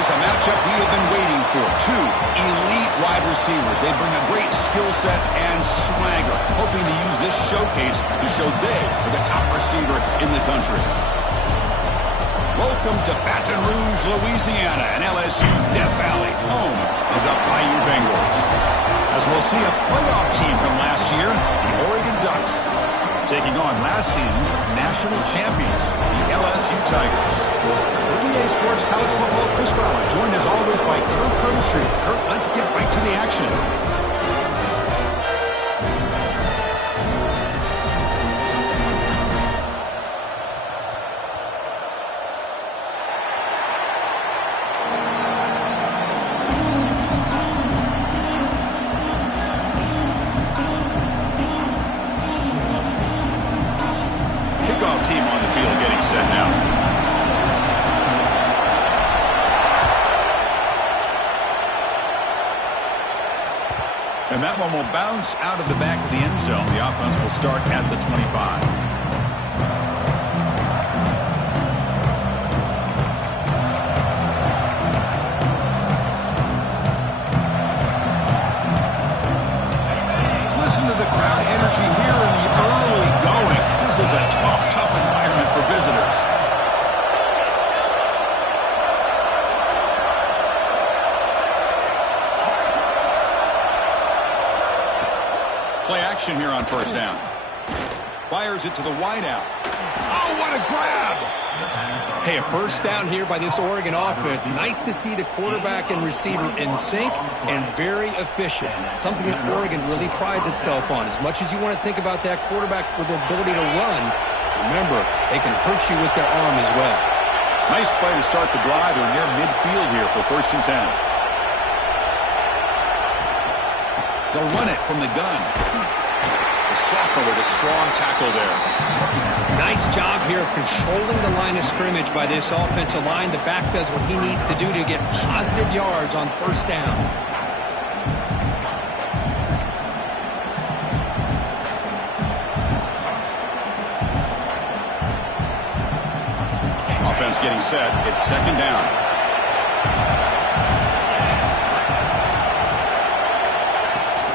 is a matchup we have been waiting for. Two elite wide receivers. They bring a great skill set and swagger, hoping to use this showcase to show they are the top receiver in the country. Welcome to Baton Rouge, Louisiana, and LSU's Death Valley, home of the Bayou Bengals. As we'll see a playoff team from last year, the Oregon Ducks, taking on last season's national champions, the LSU Tigers. For EA Sports College Football, Chris Fowler, joined as always by Kirk Herbstreit. Kirk, let's get right to the action. Team on the field getting set now. And that one will bounce out of the back of the end zone. The offense will start at the 25. Listen to the crowd energy here in the early going. This is a tough environment for visitors. Play action here on first down. Fires it to the wideout. Oh, what a grab! Hey, a first down here by this Oregon offense. Nice to see the quarterback and receiver in sync and very efficient. Something that Oregon really prides itself on. As much as you want to think about that quarterback with the ability to run, remember, they can hurt you with their arm as well. Nice play to start the drive. They're near midfield here for 1st and 10. They'll run it from the gun. The sophomore with a strong tackle there. Nice job here of controlling the line of scrimmage by this offensive line. The back does what he needs to do to get positive yards on first down. Offense getting set. It's 2nd down.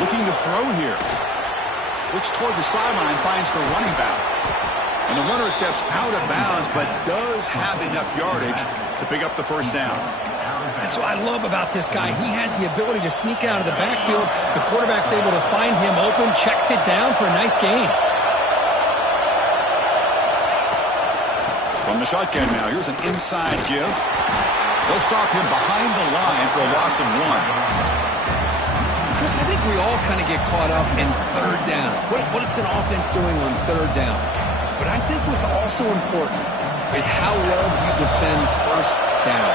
Looking to throw here. Looks toward the sideline, finds the running back. And the runner steps out of bounds, but does have enough yardage to pick up the first down. That's what I love about this guy. He has the ability to sneak out of the backfield. The quarterback's able to find him open, checks it down for a nice gain. From the shotgun now, here's an inside give. They'll stop him behind the line for a loss of 1. Chris, I think we all kind of get caught up in 3rd down. What is an offense doing on 3rd down? But I think what's also important is how well you defend 1st down.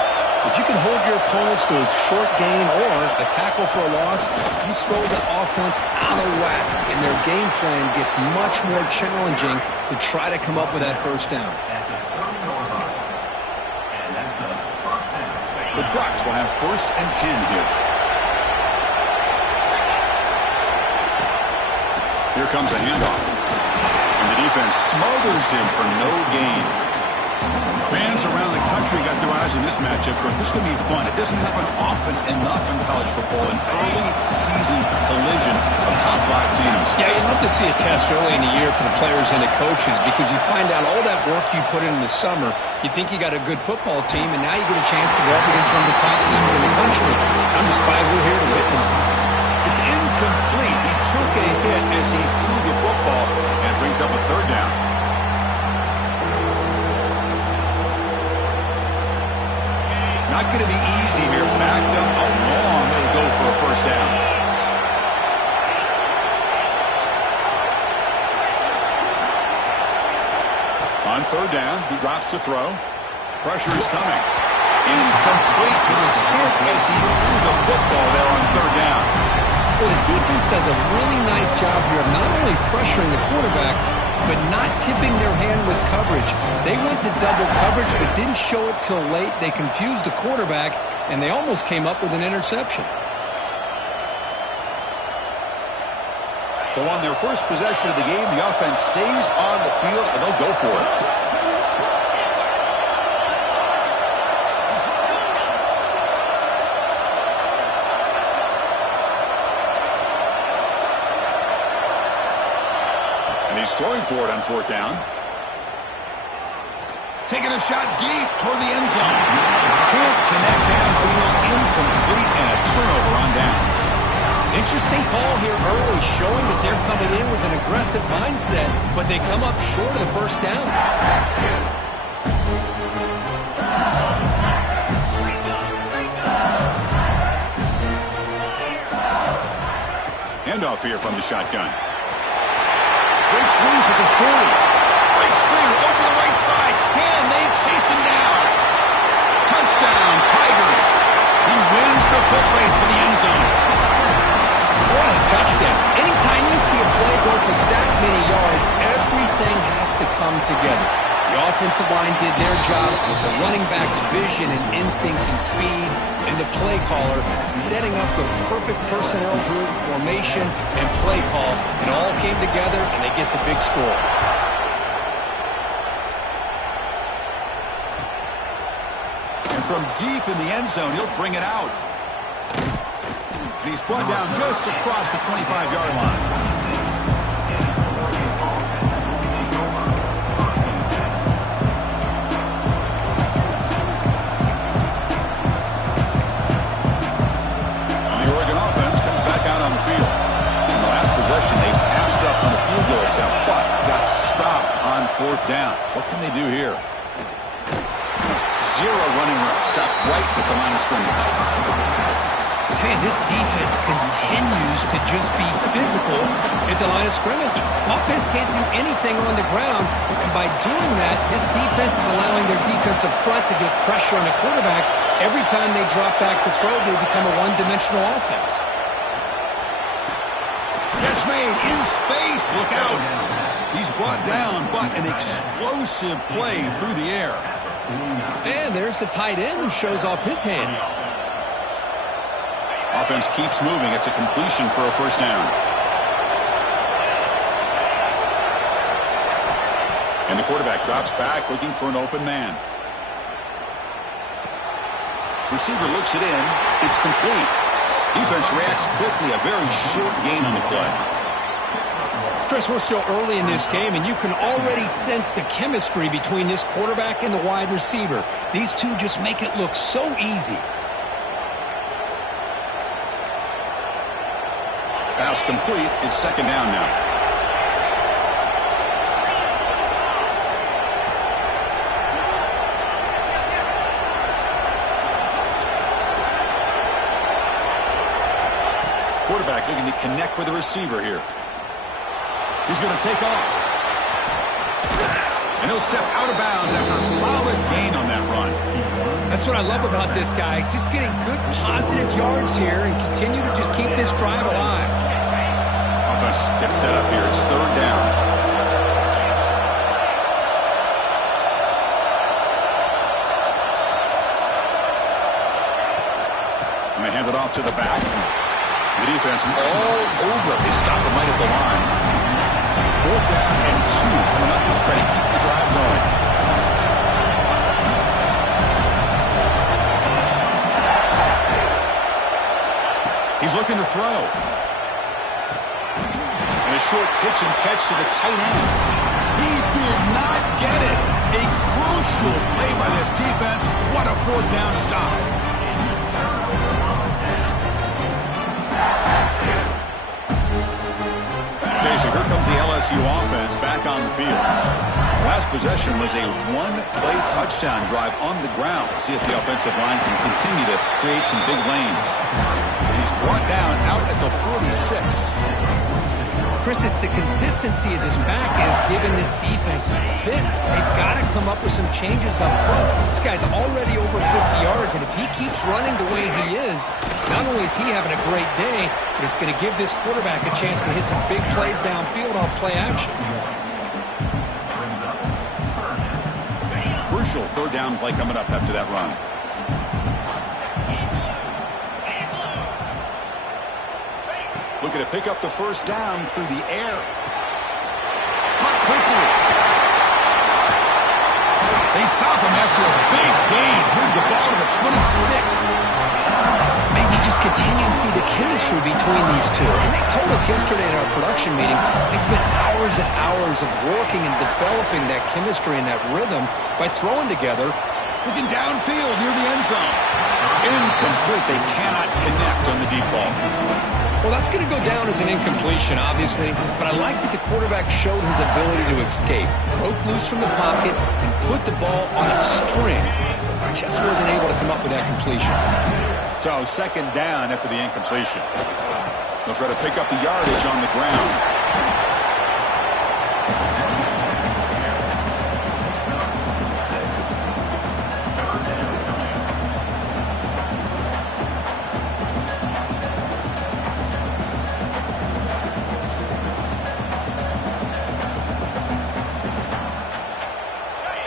If you can hold your opponents to a short gain or a tackle for a loss, you throw the offense out of whack, and their game plan gets much more challenging to try to come up with that 1st down. The Ducks will have 1st and 10 here. Here comes a handoff. And the defense smothers him for no gain. Fans around the country got their eyes on this matchup. This is going to be fun. It doesn't happen often enough in college football. An early season collision of top 5 teams. Yeah, you'd love to see a test early in the year for the players and the coaches because you find out all that work you put in the summer. You think you got a good football team, and now you get a chance to go up against one of the top teams in the country. I'm just glad we're here to witness it. It's incomplete. He took a hit as he threw the football and brings up a 3rd down. Not going to be easy here. Backed up a long way to go for a 1st down. On 3rd down, he drops to throw. Pressure is coming. Incomplete. He was hit as he threw the football there on 3rd down. Well, the defense does a really nice job here of not only pressuring the quarterback, but not tipping their hand with coverage. They went to double coverage, but didn't show it till late. They confused the quarterback, and they almost came up with an interception. So on their first possession of the game, the offense stays on the field, and they'll go for it. He's throwing for it on 4th down. Taking a shot deep toward the end zone. Can't connect downfield, incomplete, and a turnover on downs. Interesting call here early, showing that they're coming in with an aggressive mindset, but they come up short of the 1st down. Handoff here from the shotgun. Breaks loose at the 40. Breaks clear over the right side. Can they chase him down? Touchdown, Tigers. He wins the foot race to the end zone. What a touchdown. Anytime you see a play go for that many yards, everything has to come together. The offensive line did their job, the running back's vision and instincts and speed, and the play caller setting up the perfect personnel group, formation, and play call. It all came together, and they get the big score. And from deep in the end zone, he'll bring it out. And he's brought down just across the 25-yard line. They passed up on a field goal attempt, but got stopped on 4th down. What can they do here? Zero running room. Stopped right at the line of scrimmage. Man, this defense continues to just be physical at the line of scrimmage. Offense can't do anything on the ground, and by doing that, this defense is allowing their defensive front to get pressure on the quarterback. Every time they drop back to throw, they become a one-dimensional offense. Catch made in space. Look out. He's brought down, but an explosive play through the air. And there's the tight end who shows off his hands. Offense keeps moving. It's a completion for a 1st down. And the quarterback drops back looking for an open man. Receiver looks it in. It's complete. Defense reacts quickly. A very short gain on the play. Chris, we're still early in this game, and you can already sense the chemistry between this quarterback and the wide receiver. These two just make it look so easy. Pass complete. It's 2nd down now. Quarterback looking to connect with the receiver here. He's going to take off. And he'll step out of bounds after a solid gain on that run. That's what I love about this guy. Just getting good positive yards here and continue to just keep this drive alive. Offense gets set up here. It's 3rd down. And they hand it off to the back. The defense all over. They stop him right at the line. 4th down and 2 coming up. He's trying to keep the drive going. He's looking to throw. And a short pitch and catch to the tight end. He did not get it. A crucial play by this defense. What a 4th down stop. Okay, so here comes the LSU offense back on the field. Last possession was a one-play touchdown drive on the ground. See if the offensive line can continue to create some big lanes. He's brought down out at the 46. Chris, it's the consistency of this back is giving this defense fits. They've got to come up with some changes up front. This guy's already over 50 yards, and if he keeps running the way he is, not only is he having a great day, but it's going to give this quarterback a chance to hit some big plays downfield off play action. Crucial 3rd down play coming up after that run. Looking to pick up the 1st down through the air. Caught quickly. They stop him after a big gain. Move the ball to the 26. Man, you just continue to see the chemistry between these two. And they told us yesterday in our production meeting, they spent hours and hours of working and developing that chemistry and that rhythm by throwing together. Looking downfield near the end zone. Incomplete. They cannot connect on the deep ball. Well, that's going to go down as an incompletion, obviously, but I like that the quarterback showed his ability to escape, broke loose from the pocket, and put the ball on a string, but just wasn't able to come up with that completion. So, second down after the incompletion. They'll try to pick up the yardage on the ground.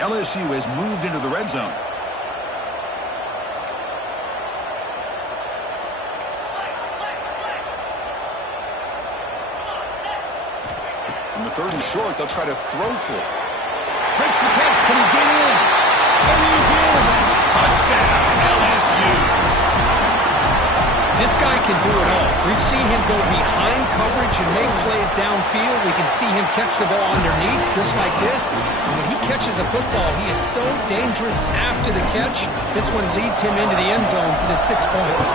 LSU has moved into the red zone. On the third and short, they'll try to throw for it. Makes the catch. Can he get in? And he's in. Touchdown, LSU. This guy can do it all. We've seen him go behind coverage and make plays downfield. We can see him catch the ball underneath, just like this. And when he catches a football, he is so dangerous after the catch. This one leads him into the end zone for the 6 points.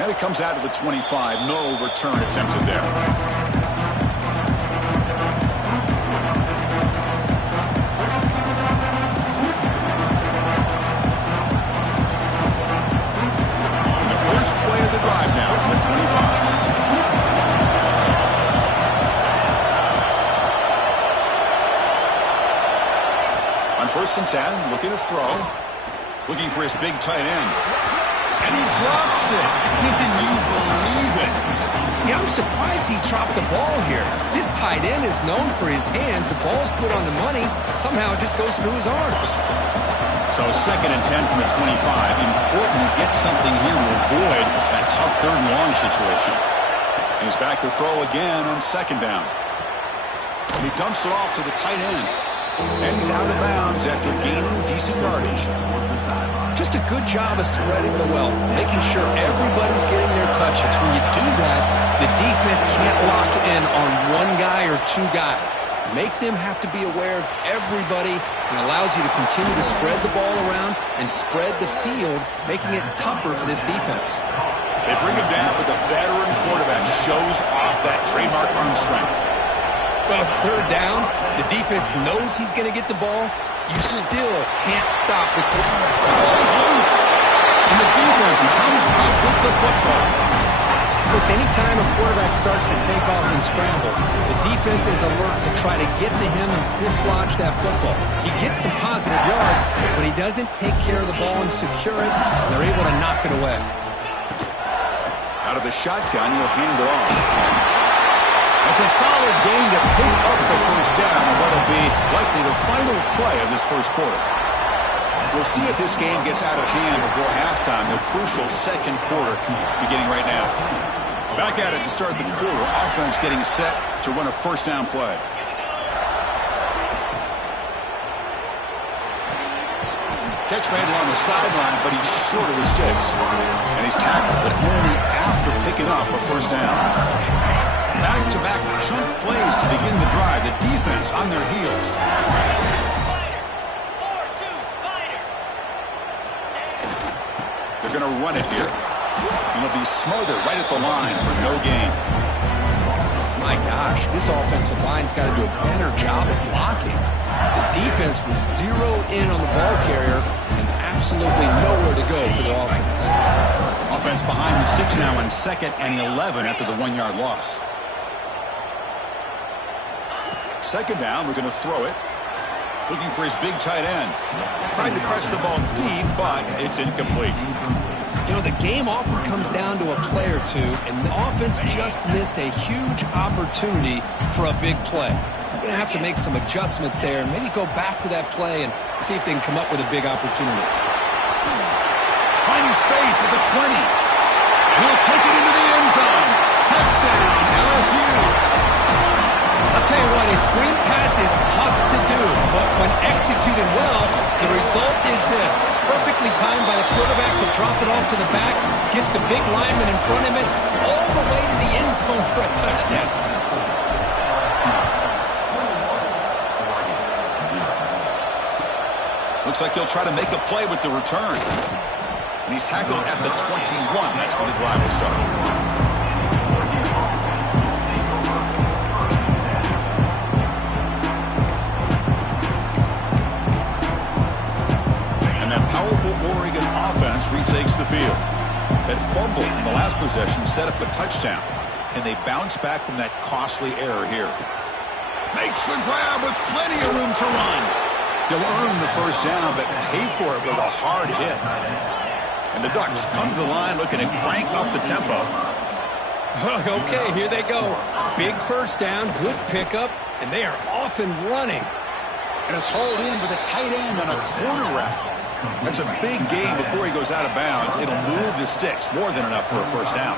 And it comes out to the 25. No return attempted there. Drive now from the 25. On 1st and 10, looking to throw. Looking for his big tight end. And he drops it. Can you believe it? Yeah, I'm surprised he dropped the ball here. This tight end is known for his hands. The ball's put on the money. Somehow it just goes through his arms. So 2nd and 10 from the 25. Important to get something here to avoid that tough 3rd and long situation. He's back to throw again on 2nd down. He dumps it off to the tight end. And he's out of bounds after gaining decent yardage. Just a good job of spreading the wealth, making sure everybody's getting their touches. When you do that, the defense can't lock in on one guy or two guys. Make them have to be aware of everybody, and allows you to continue to spread the ball around and spread the field, making it tougher for this defense. They bring him down, but the veteran quarterback shows off that trademark arm strength. Well, it's 3rd down. The defense knows he's going to get the ball. You still can't stop the ball. The ball is loose, and the defense comes up with the football. Chris, anytime a quarterback starts to take off and scramble, the defense is alert to try to get to him and dislodge that football. He gets some positive yards, but he doesn't take care of the ball and secure it, and they're able to knock it away. Out of the shotgun, he'll hand it off. It's a solid gain to pick up the 1st down on what will be likely the final play of this 1st quarter. We'll see if this game gets out of hand before halftime. The crucial 2nd quarter beginning right now. Back at it to start the quarter. Offense getting set to run a 1st down play. Catch made along the sideline, but he's short of the sticks. And he's tackled, but only after picking up a 1st down. Back-to-back chunk plays to begin the drive. The defense on their heels. They're going to run it here. And they'll be smothered right at the line for no gain. My gosh, this offensive line's got to do a better job of blocking. The defense was zeroed in on the ball carrier and absolutely nowhere to go for the offense. Offense behind the 6 now on 2nd and 11 after the 1-yard loss. 2nd down, we're going to throw it. Looking for his big tight end. Tried to press the ball deep, but it's incomplete. You know, the game often comes down to a play or two, and the offense just missed a huge opportunity for a big play. We're going to have to make some adjustments there and maybe go back to that play and see if they can come up with a big opportunity. Finding space at the 20. And he'll take it into the end zone. Touchdown, LSU. A Tell you what, a screen pass is tough to do, but when executed well, the result is this. Perfectly timed by the quarterback to drop it off to the back, gets the big lineman in front of it, all the way to the end zone for a touchdown. Looks like he'll try to make a play with the return. And he's tackled at the 21. That's where the drive will start. Powerful Oregon offense retakes the field. That fumble in the last possession set up a touchdown. Can they bounce back from that costly error here? Makes the grab with plenty of room to run. He'll earn the first down, but pay for it with a hard hit. And the Ducks come to the line looking to crank up the tempo. Okay, here they go. Big first down, good pickup, and they are off and running. And it's hauled in with a tight end on a corner route. That's a big gain before he goes out of bounds. It'll move the sticks, more than enough for a first down.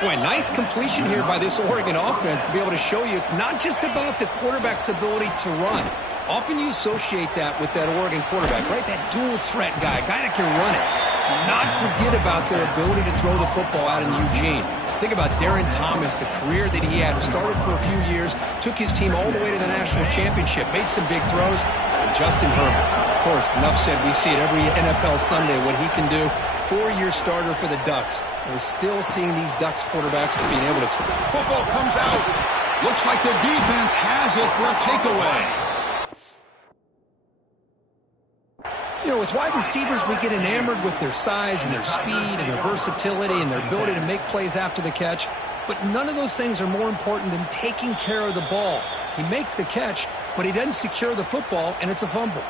Boy, nice completion here by this Oregon offense to be able to show you it's not just about the quarterback's ability to run. Often you associate that with that Oregon quarterback, right? That dual threat guy that can run it. Do not forget about their ability to throw the football out in Eugene. Think about Darren Thomas, the career that he had. Started for a few years, took his team all the way to the national championship, made some big throws. And Justin Herbert, of course, enough said, we see it every NFL Sunday, what he can do. 4-year starter for the Ducks. And we're still seeing these Ducks quarterbacks being able to throw. Football comes out. Looks like the defense has it for a takeaway. You know, with wide receivers, we get enamored with their size and their speed and their versatility and their ability to make plays after the catch. But none of those things are more important than taking care of the ball. He makes the catch, but he doesn't secure the football, and it's a fumble.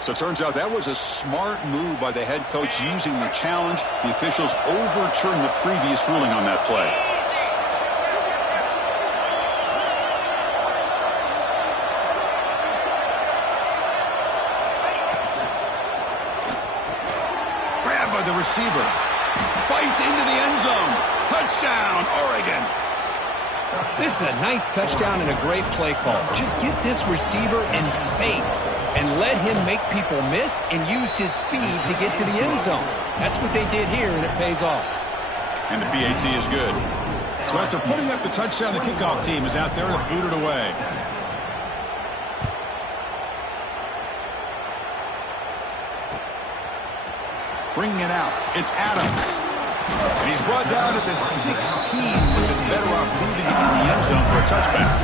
So it turns out that was a smart move by the head coach using the challenge. The officials overturned the previous ruling on that play. By the receiver. Fights into the end zone. Touchdown, Oregon. This is a nice touchdown and a great play call. Just get this receiver in space and let him make people miss and use his speed to get to the end zone. That's what they did here, and it pays off. And the PAT is good. So after putting up the touchdown, the kickoff team is out there to boot it away. Bringing it out, it's Adams. And he's brought down at the 16. Would have been better off leaving it in the end zone for a touchback.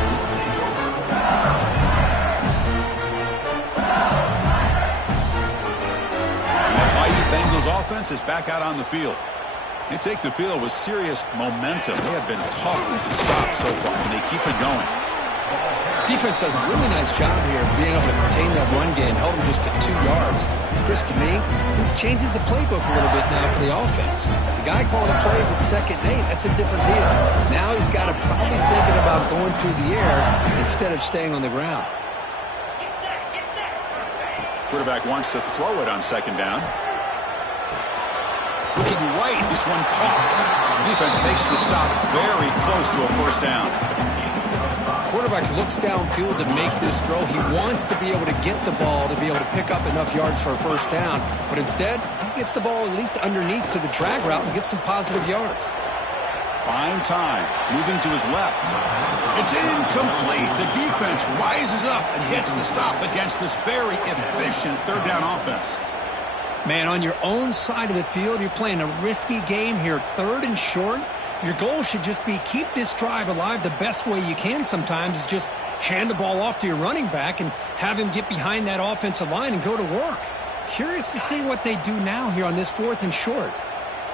And that Bayou Bengals offense is back out on the field. They take the field with serious momentum. They have been tough to stop so far, and they keep it going. Defense does a really nice job here of being able to contain that run game, held them just to 2 yards. Chris, to me, this changes the playbook a little bit now for the offense. The guy calling plays at 2nd and 8, that's a different deal. Now he's got to probably thinking about going through the air instead of staying on the ground. Quarterback wants to throw it on 2nd down. Looking right, this one caught. Defense makes the stop very close to a first down. Quarterback looks downfield to make this throw. He wants to be able to get the ball to be able to pick up enough yards for a first down. But instead, he gets the ball at least underneath to the drag route and gets some positive yards. Fine time. Moving to his left. It's incomplete. The defense rises up and gets the stop against this very efficient 3rd down offense. Man, on your own side of the field, you're playing a risky game here. 3rd and short. Your goal should just be keep this drive alive the best way you can sometimes is just hand the ball off to your running back and have him get behind that offensive line and go to work. Curious to see what they do now here on this 4th and short.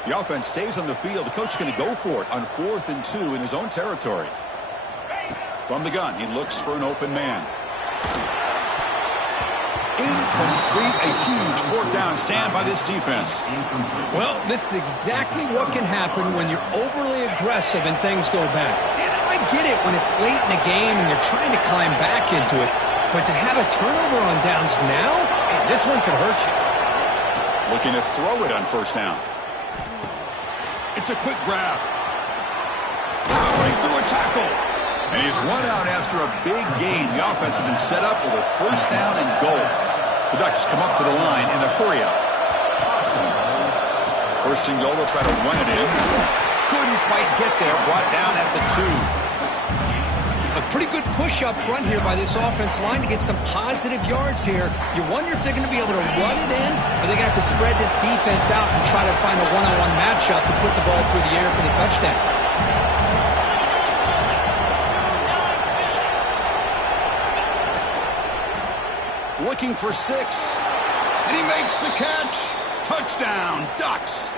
The offense stays on the field. The coach is going to go for it on 4th and 2 in his own territory. From the gun, he looks for an open man. Incomplete, a huge 4th down stand by this defense. Well, this is exactly what can happen when you're overly aggressive and things go bad. And I get it when it's late in the game and you're trying to climb back into it. But to have a turnover on downs now, man, this one could hurt you. Looking to throw it on 1st down. It's a quick grab. Powering through a tackle. And he's run out after a big gain. The offense has been set up with a first down and goal. The Ducks come up to the line in the hurry-up. First and goal, they'll try to run it in. Couldn't quite get there. Brought down at the 2. A pretty good push up front here by this offense line to get some positive yards here. You wonder if they're going to be able to run it in, or they're going to have to spread this defense out and try to find a one-on-one matchup to put the ball through the air for the touchdown. Looking for 6. And he makes the catch. Touchdown, Ducks.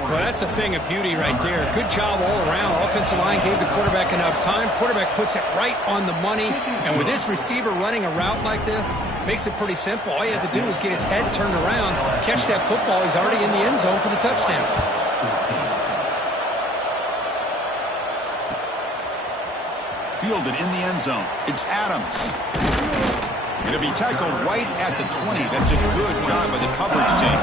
Well, that's a thing of beauty right there. Good job all around. Offensive line gave the quarterback enough time. Quarterback puts it right on the money. And with this receiver running a route like this, makes it pretty simple. All you have to do is get his head turned around, catch that football. He's already in the end zone for the touchdown. Fielded in the end zone. It's Adams. Going to be tackled right at the 20. That's a good job by the coverage team.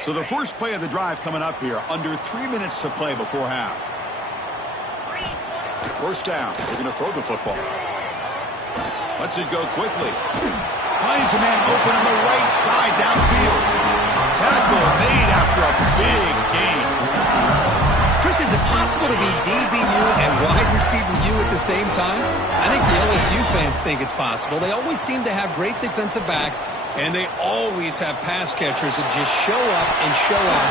So the first play of the drive coming up here. Under 3 minutes to play before half. First down. They're going to throw the football. Lets it go quickly. Finds a man open on the right side downfield. Tackle made after a big gain. Chris, is it possible to be DBU and wide receiver U at the same time? I think the LSU fans think it's possible. They always seem to have great defensive backs, and they always have pass catchers that just show up and show out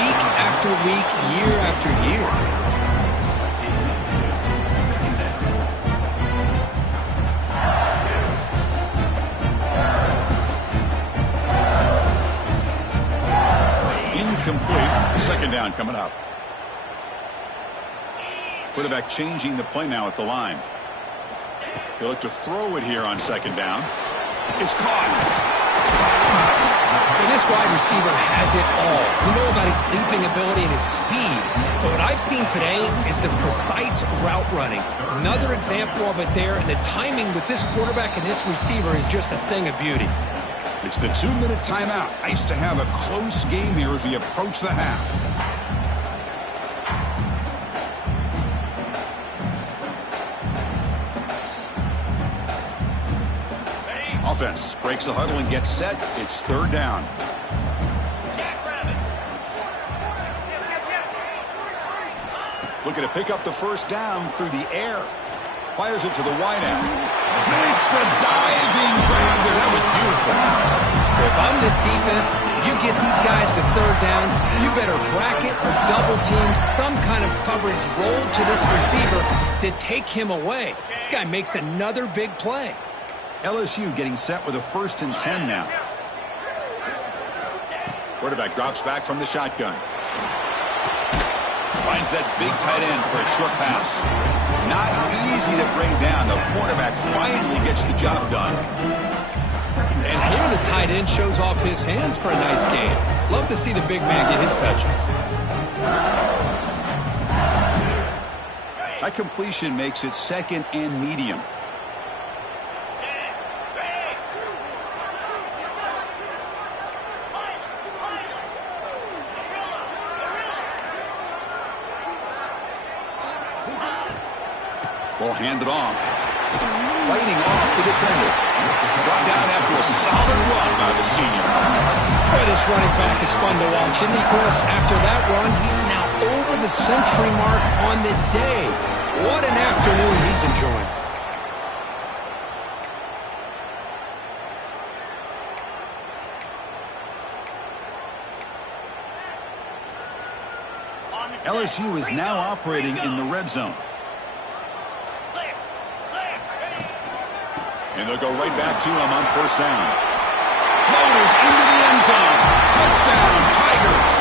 week after week, year after year. Incomplete. Second down coming up. Quarterback changing the play now at the line. He'll look to throw it here on second down. It's caught. Well, this wide receiver has it all. We know about his leaping ability and his speed. But what I've seen today is the precise route running. Another example of it there. And the timing with this quarterback and this receiver is just a thing of beauty. It's the 2-minute timeout. Nice to have a close game here as we approach the half. Offense breaks the huddle and gets set. It's third down. Looking to pick up the first down through the air. Fires it to the wideout. Makes the diving grab there. That was beautiful. If I'm this defense, you get these guys to third down, you better bracket or double team some kind of coverage roll to this receiver to take him away. This guy makes another big play. LSU getting set with a 1st and 10 now. Quarterback drops back from the shotgun. Finds that big tight end for a short pass. Not easy to bring down. The quarterback finally gets the job done. And here the tight end shows off his hands for a nice game. Love to see the big man get his touches. That completion makes it 2nd and medium. Ball handed off. Fighting off the defender. Brought down after a solid run by the senior. Boy, this running back is fun to watch, isn't he, Chris? After that run, he's now over the century mark on the day. What an afternoon he's enjoying. LSU is now operating in the red zone. And they'll go right back to him on first down. Motors into the end zone. Touchdown, Tigers.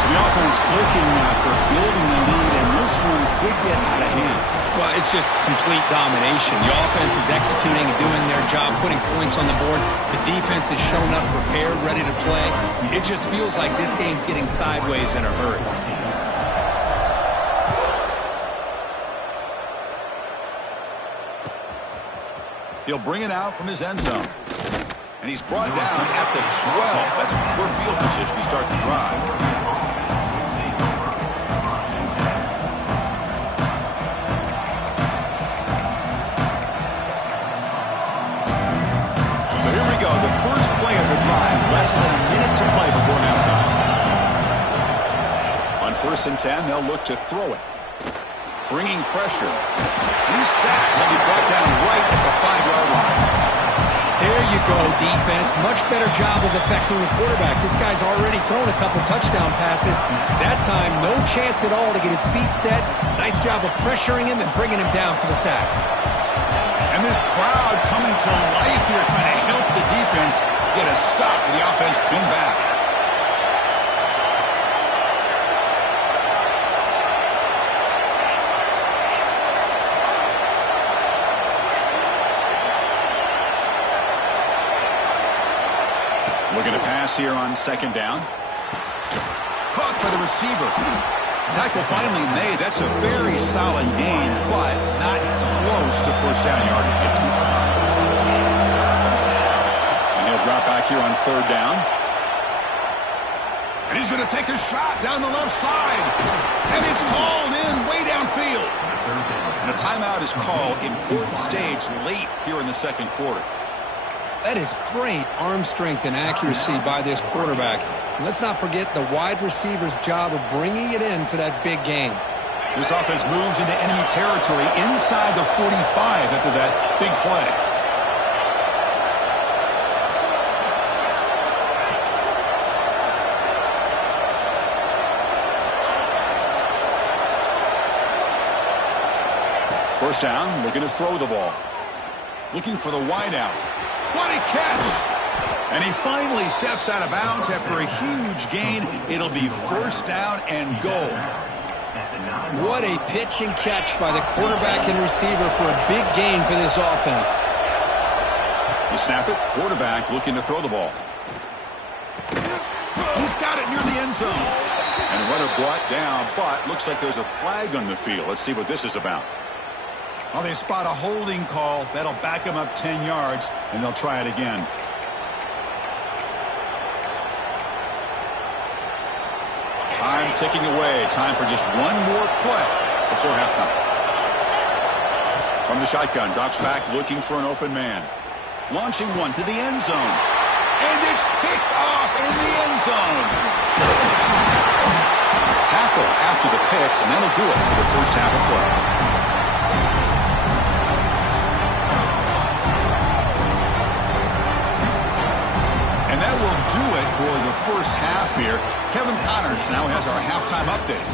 So the offense clicking after building the lead, and this one could get out of hand. Well, it's just complete domination. The offense is executing and doing their job, putting points on the board. The defense is showing up prepared, ready to play. It just feels like this game's getting sideways in a hurry. He'll bring it out from his end zone. And he's brought down at the 12. That's poor field position to start the drive. So here we go. The first play of the drive. Less than a minute to play before halftime. On 1st and 10, they'll look to throw it. Bringing pressure. He's sacked and he brought down right at the 5-yard line. There you go, defense. Much better job of affecting the quarterback. This guy's already thrown a couple touchdown passes. That time, no chance at all to get his feet set. Nice job of pressuring him and bringing him down for the sack. And this crowd coming to life here, trying to help the defense get a stop with the offense pinned back. Looking to pass here on 2nd down. Caught by the receiver. Tackle finally made. That's a very solid gain, but not close to 1st down yardage yet. And he'll drop back here on 3rd down. And he's going to take a shot down the left side. And it's hauled in way downfield. And a timeout is called. Important stage late here in the 2nd quarter. That is great arm strength and accuracy by this quarterback. Let's not forget the wide receiver's job of bringing it in for that big gain. This offense moves into enemy territory inside the 45 after that big play. First down, looking to throw the ball. Looking for the wide out. What a catch! And he finally steps out of bounds after a huge gain. It'll be 1st down and goal. What a pitch and catch by the quarterback and receiver for a big gain for this offense. You snap it, quarterback looking to throw the ball. He's got it near the end zone. And runner brought down, but looks like there's a flag on the field. Let's see what this is about. Well, they spot a holding call. That'll back him up 10 yards, and they'll try it again. Time ticking away. Time for just one more play before halftime. From the shotgun, drops back looking for an open man. Launching one to the end zone. And it's picked off in the end zone. Tackle after the pick, and that'll do it for the first half of play. And that will do it for the first half here. Kevin Connors now has our halftime update.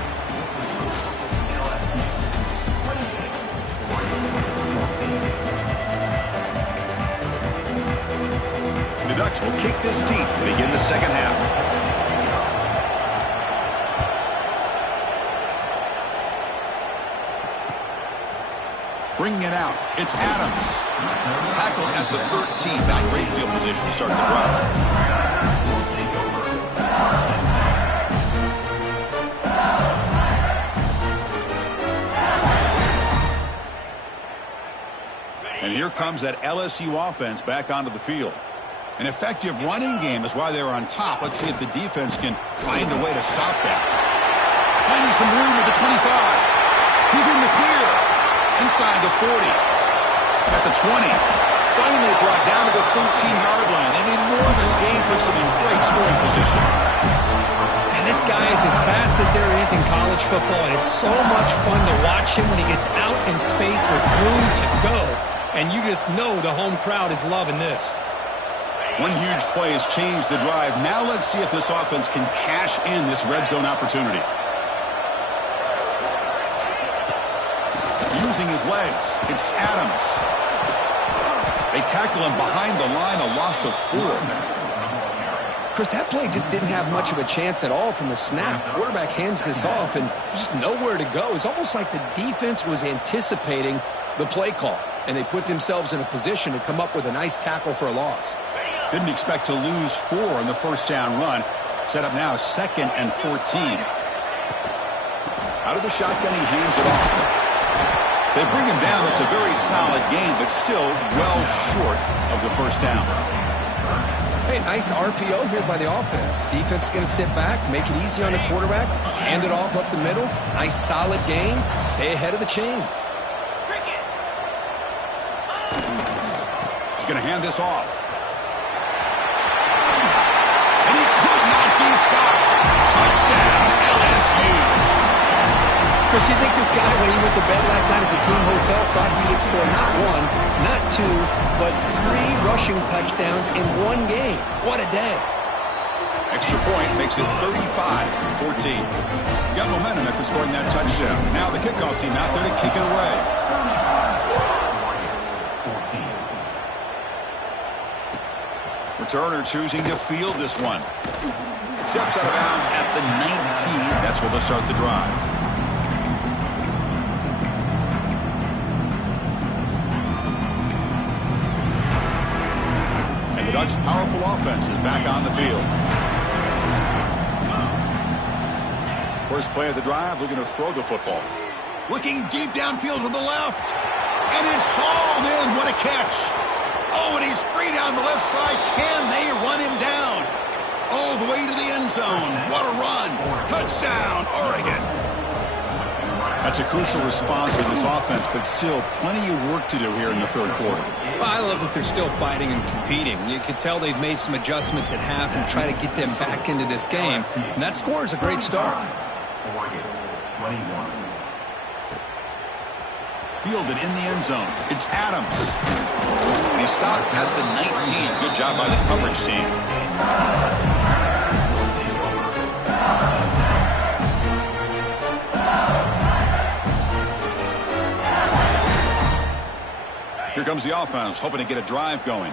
The Ducks will kick this deep to begin the 2nd half. Bringing it out, it's Adams. Tackle at the 13. Not great field position to start the drive. And here comes that LSU offense back onto the field. An effective running game is why they're on top. Let's see if the defense can find a way to stop that. Finding some room at the 25. He's in the clear. Inside the 40. At the 20. Finally brought down to the 13-yard line. An enormous gain puts him in great scoring position. And this guy is as fast as there is in college football, and it's so much fun to watch him when he gets out in space with room to go. And you just know the home crowd is loving this. One huge play has changed the drive. Now let's see if this offense can cash in this red zone opportunity. Using his legs, it's Adams. They tackle him behind the line, a loss of 4. Chris, that play just didn't have much of a chance at all from the snap. Quarterback hands this off and just nowhere to go. It's almost like the defense was anticipating the play call, and they put themselves in a position to come up with a nice tackle for a loss. Didn't expect to lose 4 on the first down run. Set up now 2nd and 14. Out of the shotgun, he hands it off. They bring him down. It's a very solid game, but still well short of the first down. Hey, nice RPO here by the offense. Defense is going to sit back, make it easy on the quarterback, hand it off up the middle. Nice solid game. Stay ahead of the chains. He's going to hand this off. And he could not be stopped. Touchdown, LSU. Chris, you think this guy, when he went to bed last night at the team hotel, thought he would score not one, not two, but 3 rushing touchdowns in one game? What a day. Extra point makes it 35-14. Got momentum after scoring that touchdown. Now the kickoff team out there to kick it away. Returner choosing to field this one. Steps out of bounds at the 19. That's where they'll start the drive. The Ducks' powerful offense is back on the field. First play of the drive, looking to throw the football. Looking deep downfield to the left. And it's hauled in. What a catch. Oh, and he's free down the left side. Can they run him down? All the way to the end zone. What a run. Touchdown, Oregon. That's a crucial response for this offense, but still plenty of work to do here in the third quarter. Well, I love that they're still fighting and competing. You can tell they've made some adjustments at half and try to get them back into this game. And that score is a great start. Fielded in the end zone. It's Adams. And he stopped at the 19. Good job by the coverage team. Here comes the offense, hoping to get a drive going.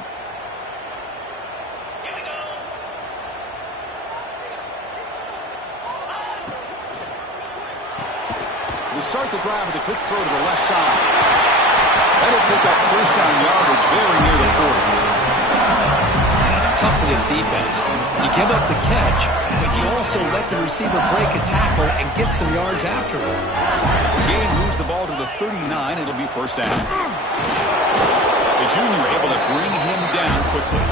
They start the drive with a quick throw to the left side. That'll pick up first down yardage very near the 40. That's tough for this defense. You give up the catch, but you also let the receiver break a tackle and get some yards afterward. The gain moves the ball to the 39. It'll be first down. The junior able to bring him down quickly.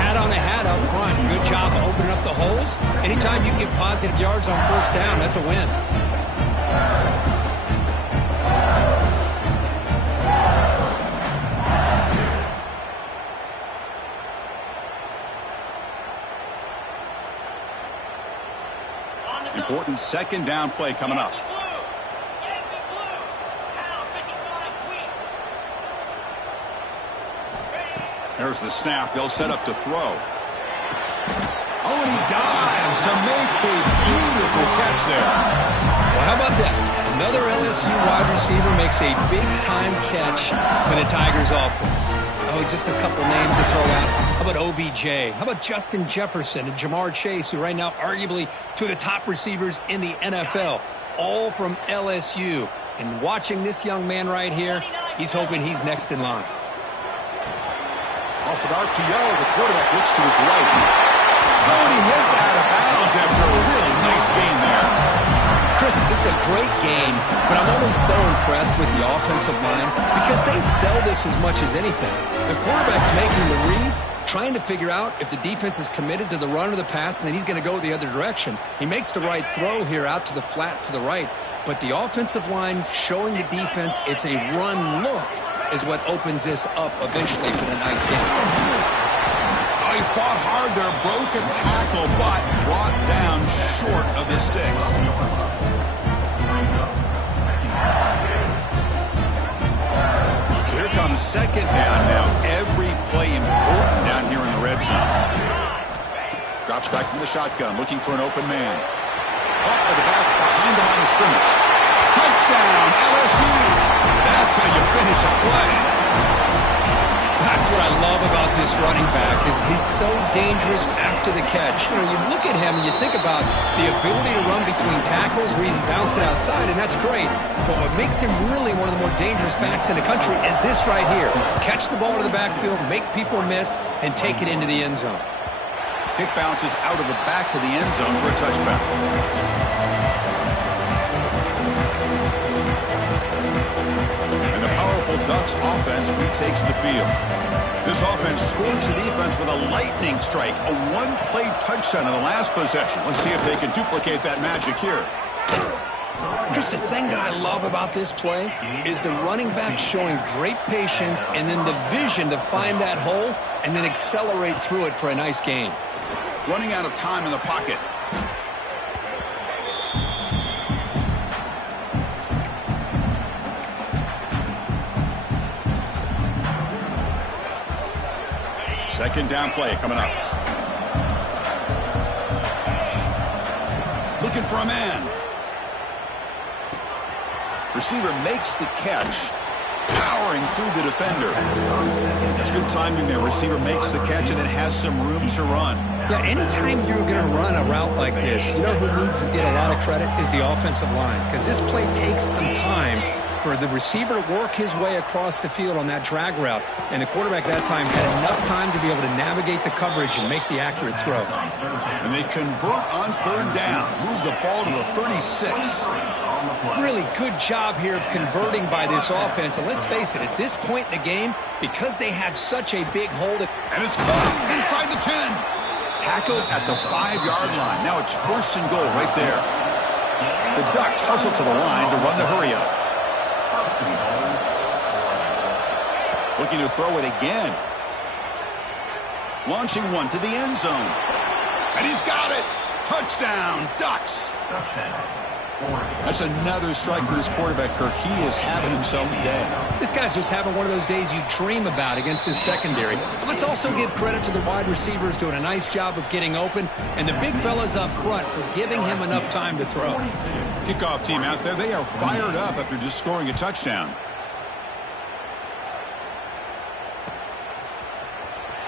Hat on a hat up front. Good job opening up the holes. Anytime you get positive yards on first down, that's a win. Important second down play coming up. There's the snap. They'll set up to throw. Oh, and he dives to make a beautiful catch there. Well, how about that? Another LSU wide receiver makes a big-time catch for the Tigers offense. Oh, just a couple names to throw out. How about OBJ? How about Justin Jefferson and Jamar Chase, who right now arguably two of the top receivers in the NFL, all from LSU. And watching this young man right here, he's hoping he's next in line. Off an RPO, the quarterback looks to his right. Oh, and he heads out of bounds after a really nice game there. Chris, this is a great game, but I'm always so impressed with the offensive line because they sell this as much as anything. The quarterback's making the read, trying to figure out if the defense is committed to the run or the pass, and then he's going to go the other direction. He makes the right throw here out to the flat to the right, but the offensive line showing the defense it's a run look is what opens this up eventually for the nice game. Oh, he fought hard there, broke a tackle, but brought down short of the sticks. So here comes second down now. Every play important down here in the red zone. Drops back from the shotgun, looking for an open man. Caught by the back behind the line of scrimmage. Touchdown, LSU. That's how you finish a play. That's what I love about this running back is he's so dangerous after the catch. You know, you look at him and you think about the ability to run between tackles or even bounce it outside, and that's great. But what makes him really one of the more dangerous backs in the country is this right here. Catch the ball to the backfield, make people miss, and take it into the end zone. Kick bounces out of the back of the end zone for a touchback. Ducks offense retakes the field. This offense scores the defense with a lightning strike, a one-play touchdown in the last possession. Let's see if they can duplicate that magic here. Chris, the thing that I love about this play is the running back showing great patience and then the vision to find that hole and then accelerate through it for a nice gain. Running out of time in the pocket. Second down play coming up. Looking for a man. Receiver makes the catch, powering through the defender. That's good timing there. Receiver makes the catch and then has some room to run. Yeah, anytime you're going to run a route like this, you know who needs to get a lot of credit is the offensive line, because this play takes some time for the receiver to work his way across the field on that drag route, and the quarterback that time had enough time to be able to navigate the coverage and make the accurate throw. And they convert on third down, move the ball to the 36. Really good job here of converting by this offense, and let's face it, at this point in the game, because they have such a big hold, and it's caught inside the 10. Tackled at the 5-yard line. Now it's first and goal right there. The Ducks hustle to the line to run the hurry up. Looking to throw it again. Launching one to the end zone. And he's got it. Touchdown, Ducks. That's another strike for this quarterback, Kirk. He is having himself a day. This guy's just having one of those days you dream about against this secondary. But let's also give credit to the wide receivers doing a nice job of getting open, and the big fellas up front for giving him enough time to throw. Kickoff team out there, they are fired up after just scoring a touchdown.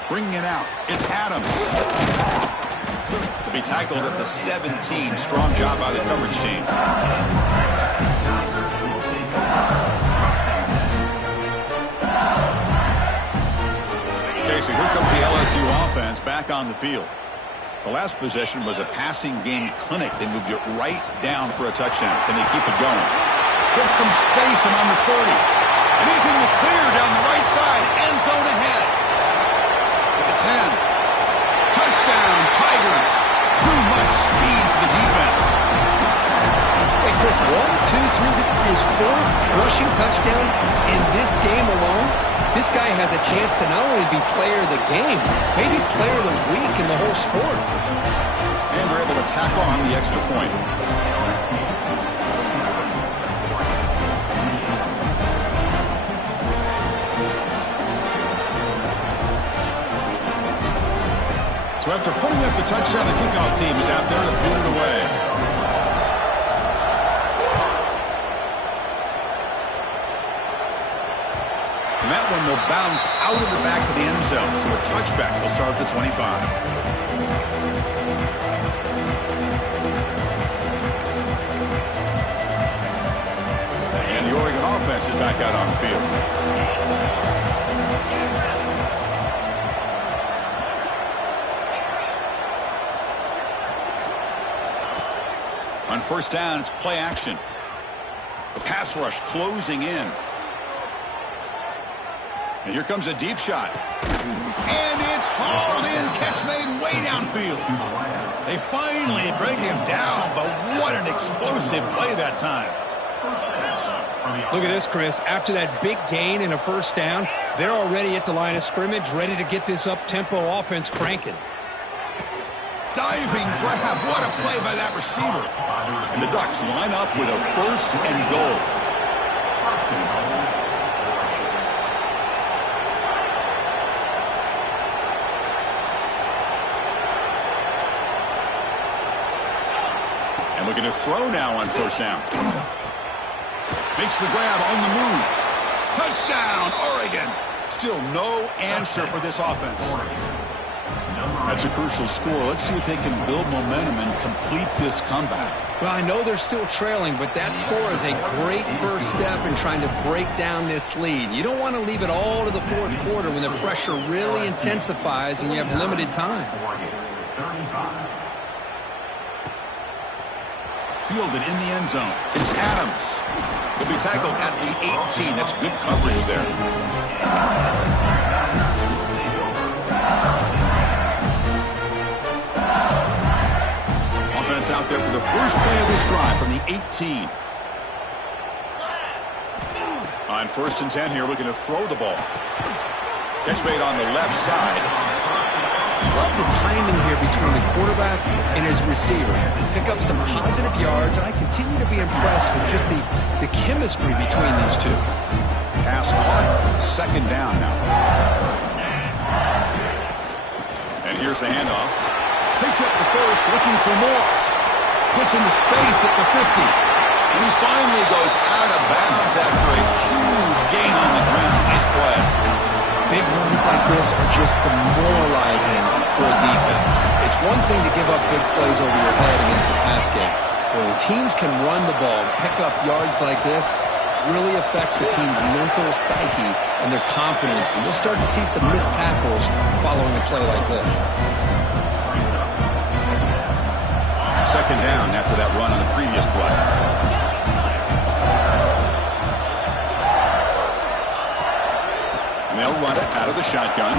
Bringing it out, it's Adams. To be tackled at the 17. Strong job by the coverage team. Okay, so here comes the LSU offense back on the field. The last possession was a passing game clinic. They moved it right down for a touchdown. Can they keep it going? Gets some space around the 30. And he's in the clear down the right side. End zone ahead. At the 10. Touchdown, Tigers. Too much speed for the defense. Hey, Chris, 1, 2, 3. This is his 4th rushing touchdown in this game alone. This guy has a chance to not only be player of the game, maybe player of the week in the whole sport. And they're able to tack on the extra point. So after putting up the touchdown, the kickoff team is out there to put it away. And that one will bounce out of the back of the end zone. So a touchback will start at the 25. And the Oregon offense is back out on the field. On first down, it's play action. The pass rush closing in. And here comes a deep shot. And it's hauled in. Catch made way downfield. They finally bring him down, but what an explosive play that time. Look at this, Chris. After that big gain and a first down, they're already at the line of scrimmage, ready to get this up-tempo offense cranking. Diving grab. What a play by that receiver. And the Ducks line up with a first and goal. And looking to throw now on first down. Makes the grab on the move. Touchdown, Oregon. Still no answer for this offense. That's a crucial score. Let's see if they can build momentum and complete this comeback. Well, I know they're still trailing, but that score is a great first step in trying to break down this lead. You don't want to leave it all to the fourth quarter when the pressure really intensifies and you have limited time. Fielded in the end zone. It's Adams. He'll be tackled at the 18. That's good coverage there. Offense out there for the first play of this drive from the 18. On 1st and 10 here, looking to throw the ball. Catch made on the left side. Love the timing here between the quarterback and his receiver. Pick up some positive yards, and I continue to be impressed with just the chemistry between these two. Pass caught. 2nd down now. And here's the handoff. Picks up the first, looking for more. Gets into space at the 50. And he finally goes out of bounds after a huge gain on the ground. Nice play. Big runs like this are just demoralizing for a defense. It's one thing to give up big plays over your head against the pass game. When teams can run the ball, pick up yards like this, really affects the team's mental psyche and their confidence. And you'll start to see some missed tackles following a play like this. 2nd down after that run on the previous play. And they'll run it out of the shotgun.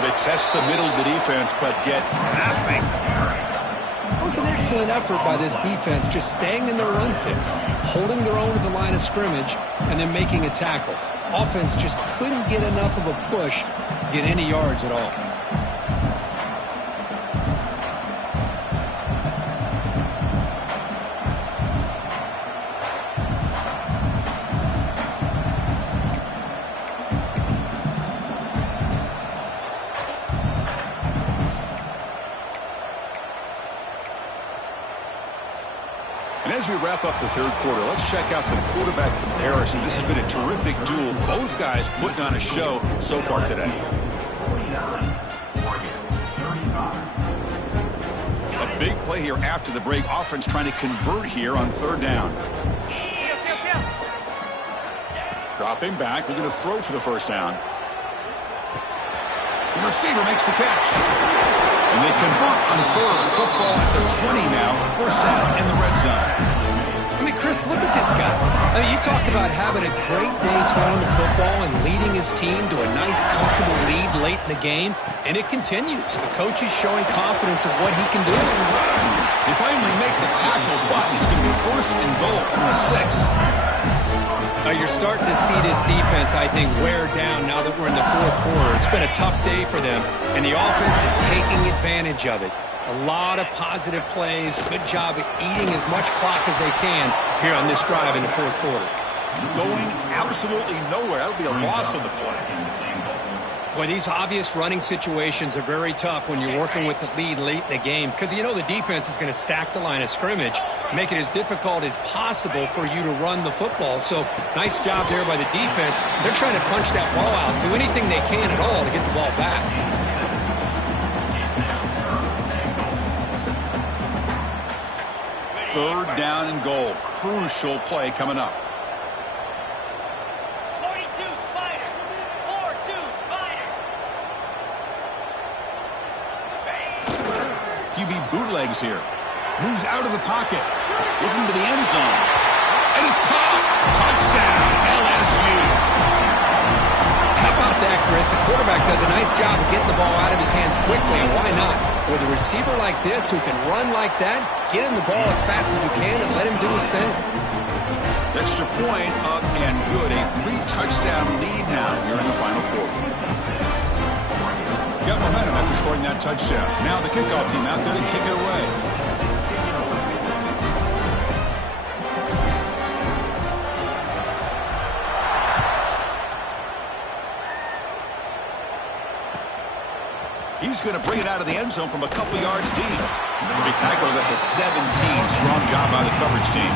They test the middle of the defense, but get nothing. It was an excellent effort by this defense, just staying in their run fix, holding their own at the line of scrimmage, and then making a tackle. Offense just couldn't get enough of a push to get any yards at all. And as we wrap up the 3rd quarter, let's check out the quarterback comparison. This has been a terrific duel. Both guys putting on a show so far today. A big play here after the break. Offense trying to convert here on 3rd down. Dropping back, looking to throw for the 1st down. The receiver makes the catch. And they convert on 3rd. Football at the 20 now. 1st down in the red zone. I mean, Chris, look at this guy. I mean, you talk about having a great day throwing the football and leading his team to a nice, comfortable lead late in the game, and it continues. The coach is showing confidence of what he can do. They finally make the tackle, but it's going to be 1st and goal from the 6. You're starting to see this defense, I think, wear down now that we're in the 4th quarter. It's been a tough day for them, and the offense is taking advantage of it. A lot of positive plays. Good job at eating as much clock as they can here on this drive in the 4th quarter. Going absolutely nowhere. That'll be a loss on the play. Boy, these obvious running situations are very tough when you're working with the lead late in the game because you know the defense is going to stack the line of scrimmage, make it as difficult as possible for you to run the football. So nice job there by the defense. They're trying to punch that ball out, do anything they can at all to get the ball back. Third down and goal. Crucial play coming up. QB bootlegs here. Moves out of the pocket. Looking to the end zone. And it's caught. Touchdown, LSU. How about that, Chris? The quarterback does a nice job of getting the ball out of his hands quickly, and why not? With a receiver like this who can run like that, get him the ball as fast as you can and let him do his thing. Extra point up and good. A 3-touchdown lead now here in the final quarter. Got momentum after scoring that touchdown. Now the kickoff team out there to kick it away. He's going to bring it out of the end zone from a couple yards deep. He'll be tackled at the 17. Strong job by the coverage team.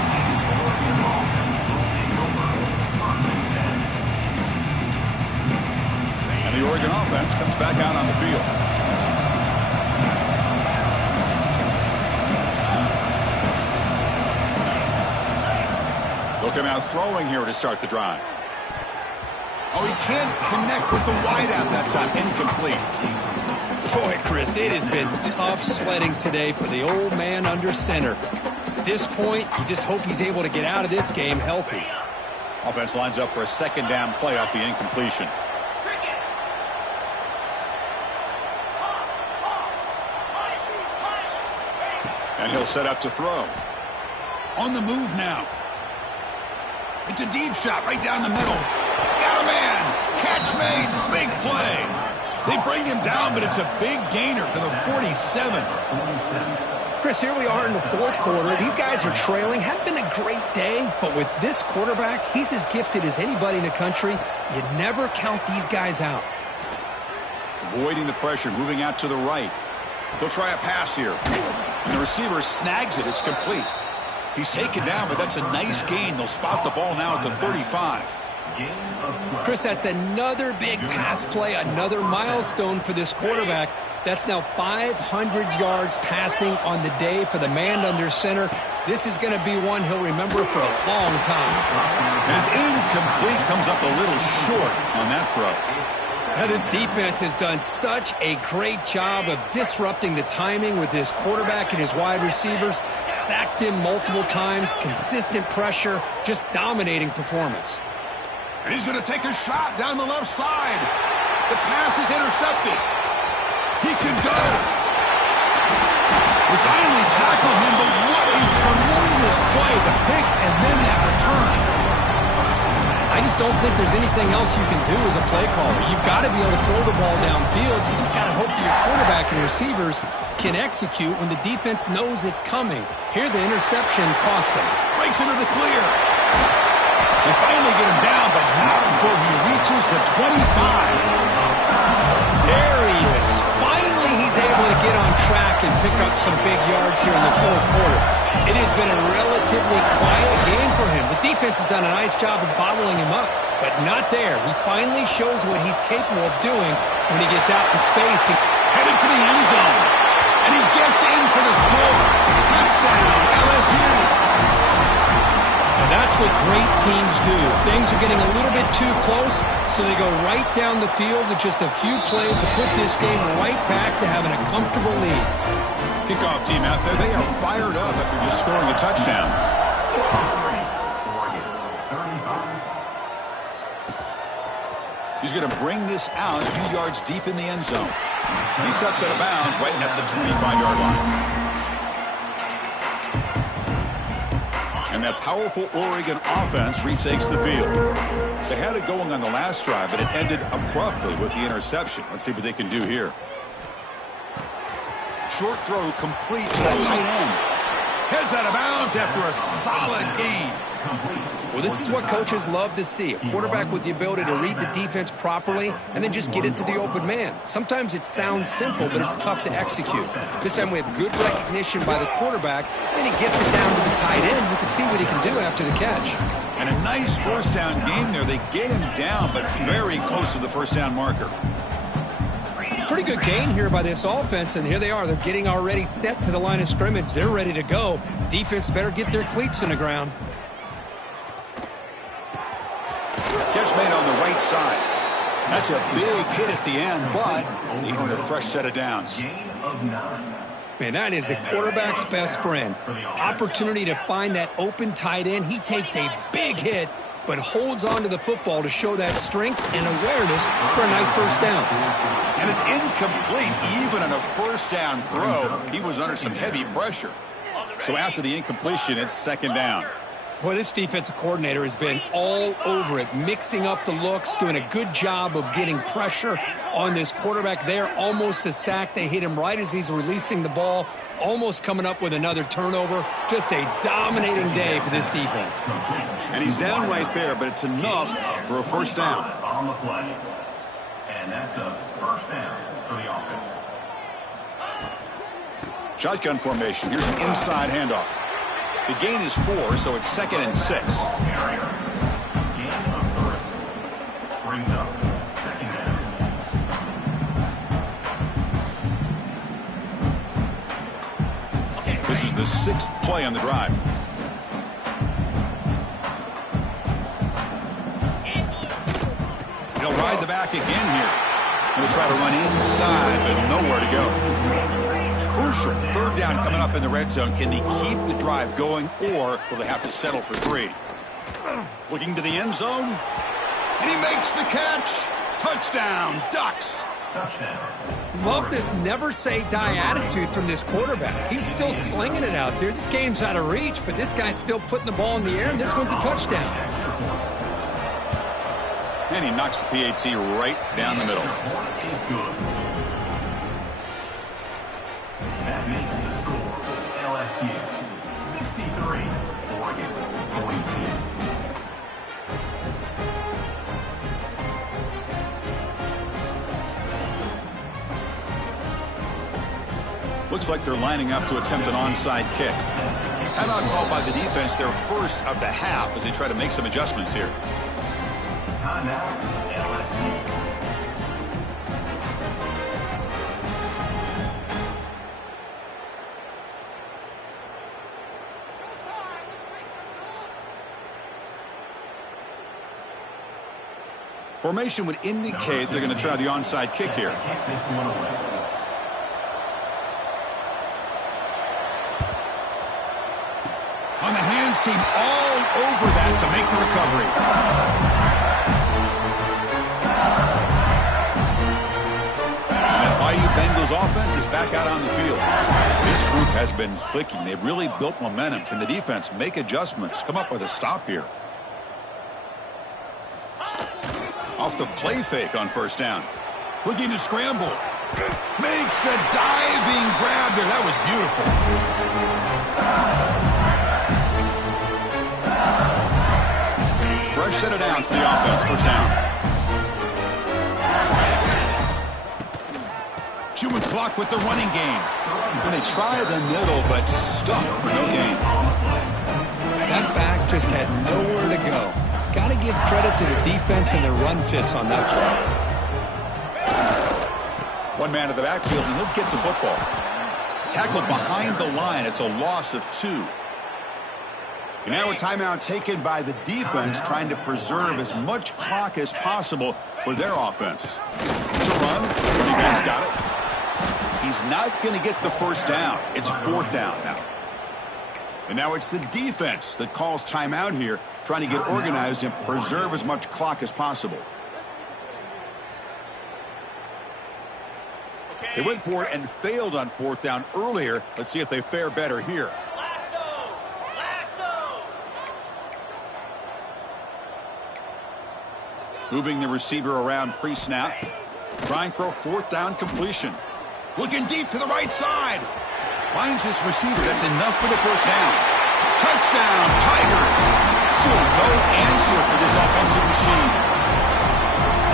And the Oregon offense comes back out on the field. They'll come out throwing here to start the drive. Oh, he can't connect with the wideout that time. Incomplete. Boy, Chris, it has been tough sledding today for the old man under center. At this point, you just hope he's able to get out of this game healthy. Offense lines up for a second down play off the incompletion. And he'll set up to throw. On the move now. It's a deep shot right down the middle. Got a man. Catch made. Big play. They bring him down, but it's a big gainer to the 47. Chris, here we are in the fourth quarter. These guys are trailing. Hadn't been a great day, but with this quarterback, he's as gifted as anybody in the country. You never count these guys out. Avoiding the pressure, moving out to the right. They'll try a pass here. And the receiver snags it. It's complete. He's taken down, but that's a nice gain. They'll spot the ball now at the 35. Chris, that's another big pass play, another milestone for this quarterback. That's now 500 yards passing on the day for the man under center. This is going to be one he'll remember for a long time. And it's incomplete. Comes up a little short on that throw. Now, this defense has done such a great job of disrupting the timing with his quarterback and his wide receivers. Sacked him multiple times, consistent pressure, just dominating performance. And he's going to take a shot down the left side. The pass is intercepted. He could go. We finally tackle him, but what a tremendous play. The pick and then that return. I just don't think there's anything else you can do as a play caller. You've got to be able to throw the ball downfield. You just got to hope that your quarterback and receivers can execute when the defense knows it's coming. Here the interception cost him. Breaks into the clear. They finally get him down, but not before he reaches the 25. There he is. Finally he's able to get on track and pick up some big yards here in the fourth quarter. It has been a relatively quiet game for him. The defense has done a nice job of bottling him up, but not there. He finally shows what he's capable of doing when he gets out in space. Headed for the end zone, and he gets in for the score. Touchdown, LSU. And that's what great teams do. Things are getting a little bit too close, so they go right down the field with just a few plays to put this game right back to having a comfortable lead. Kickoff team out there, they are fired up after just scoring a touchdown. He's going to bring this out a few yards deep in the end zone. He steps out of bounds right at the 25-yard line. And that powerful Oregon offense retakes the field. They had it going on the last drive, but it ended abruptly with the interception. Let's see what they can do here. Short throw complete to the tight end. Heads out of bounds after a solid gain. Well, this is what coaches love to see. A quarterback with the ability to read the defense properly and then just get it to the open man. Sometimes it sounds simple, but it's tough to execute. This time we have good recognition by the quarterback, and he gets it down to the tight end. You can see what he can do after the catch. And a nice first down gain there. They get him down, but very close to the first down marker. Pretty good gain here by this offense, and here they are. They're getting already set to the line of scrimmage. They're ready to go. Defense better get their cleats in the ground. Catch made on the right side. That's a big hit at the end, but they earn a fresh set of downs. Man, that is a quarterback's best friend. Opportunity to find that open tight end. He takes a big hit, but holds on to the football to show that strength and awareness for a nice first down. And it's incomplete. Even on a first down throw, he was under some heavy pressure. So after the incompletion, it's second down. Boy, this defensive coordinator has been all over it, mixing up the looks, doing a good job of getting pressure on this quarterback there. Almost a sack. They hit him right as he's releasing the ball, almost coming up with another turnover. Just a dominating day for this defense. And he's down right there, but it's enough for a first down. On the play. And that's a first down for the offense. Shotgun formation. Here's an inside handoff. The gain is 4, so it's 2nd and 6. Gain of 3. Brings up second down. This is the 6th play on the drive. He'll ride the back again here. He'll try to run inside, but nowhere to go. Crucial. Third down coming up in the red zone. Can they keep the drive going, or will they have to settle for 3? Looking to the end zone. And he makes the catch. Touchdown, Ducks. Touchdown. Love this never-say-die attitude from this quarterback. He's still slinging it out there. This game's out of reach, but this guy's still putting the ball in the air, and this one's a touchdown. And he knocks the PAT right down the middle. That makes the score LSU 63, Oregon 42. Looks like they're lining up to attempt an onside kick. Timeout called by the defense, their first of the half, as they try to make some adjustments here. Timeout, LSU. Formation would indicate they're going to try the onside kick here. Kick this one away. On the hands team, all over that to make the recovery. And that Bayou Bengals offense is back out on the field. This group has been clicking. They've really built momentum. Can the defense make adjustments? Come up with a stop here. Off the play fake on first down. Looking to scramble. Makes the diving grab there. That was beautiful. Fresh set of downs for the offense. First down. Chewing clock with the running game. And they try the middle, but stuck for no gain. That back just had nowhere to go. Got to give credit to the defense and their run fits on that play. One man in the backfield, and he'll get the football. Tackled behind the line. It's a loss of 2. And now a timeout taken by the defense, trying to preserve as much clock as possible for their offense. It's a run. You guys got it. He's not going to get the first down. It's 4th down now. And now it's the defense that calls timeout here, trying to get organized and preserve as much clock as possible. They went for it and failed on 4th down earlier. Let's see if they fare better here. Moving the receiver around pre-snap. Trying for a 4th down completion. Looking deep to the right side. Finds his receiver. That's enough for the first down. Touchdown, Tigers. Still no answer for this offensive machine.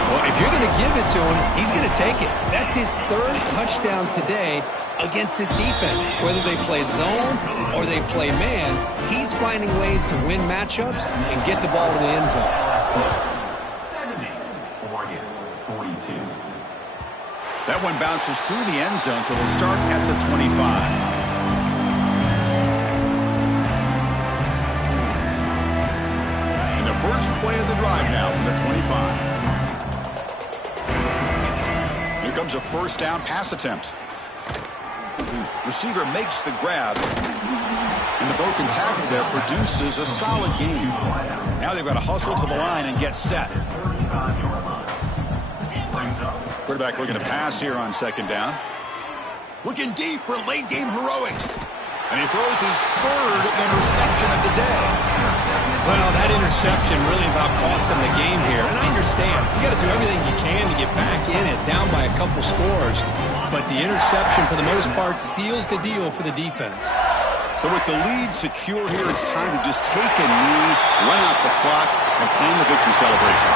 Well, if you're going to give it to him, he's going to take it. That's his 3rd touchdown today against this defense. Whether they play zone or they play man, he's finding ways to win matchups and get the ball to the end zone. 70, Oregon 42. That one bounces through the end zone, so they'll start at the 25. And the first play of the drive now from the 25. Here comes a first down pass attempt. Receiver makes the grab. And the broken tackle there produces a solid gain. Now they've got to hustle to the line and get set. Quarterback looking to pass here on 2nd down. Looking deep for late game heroics. And he throws his 3rd interception of the day. Well, that interception really about cost him the game here. And I understand. You got to do everything you can to get back in it, down by a couple scores. But the interception, for the most part, seals the deal for the defense. So with the lead secure here, it's time to just take a knee, run out the clock, and plan the victory celebration.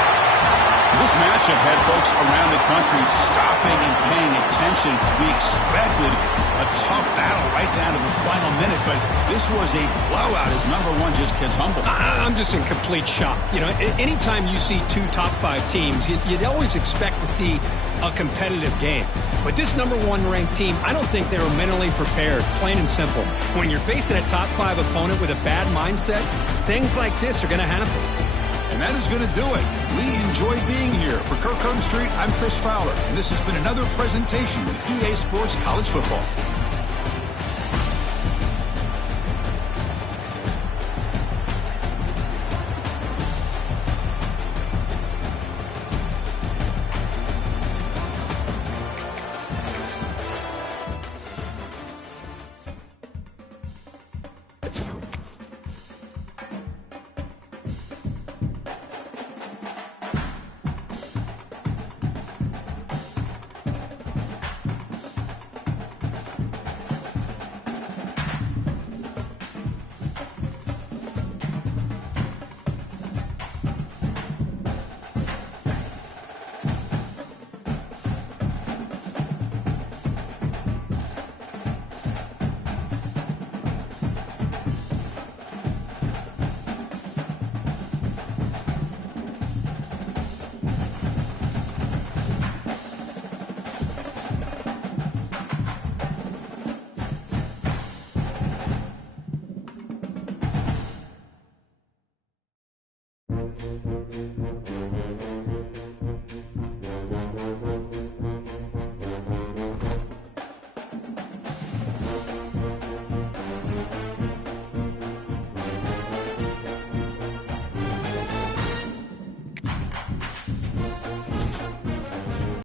This matchup had folks around the country stopping and paying attention. We expected a tough battle right down to the final minute, but this was a blowout as number 1 just gets humbled. I'm just in complete shock. You know, anytime you see 2 top 5 teams, you'd always expect to see a competitive game. But this number 1 ranked team, I don't think they were mentally prepared, plain and simple. When you're facing a top 5 opponent with a bad mindset, things like this are going to happen. And that is going to do it. We enjoyed being here. For Kirk Street, I'm Chris Fowler, and this has been another presentation of EA Sports College Football.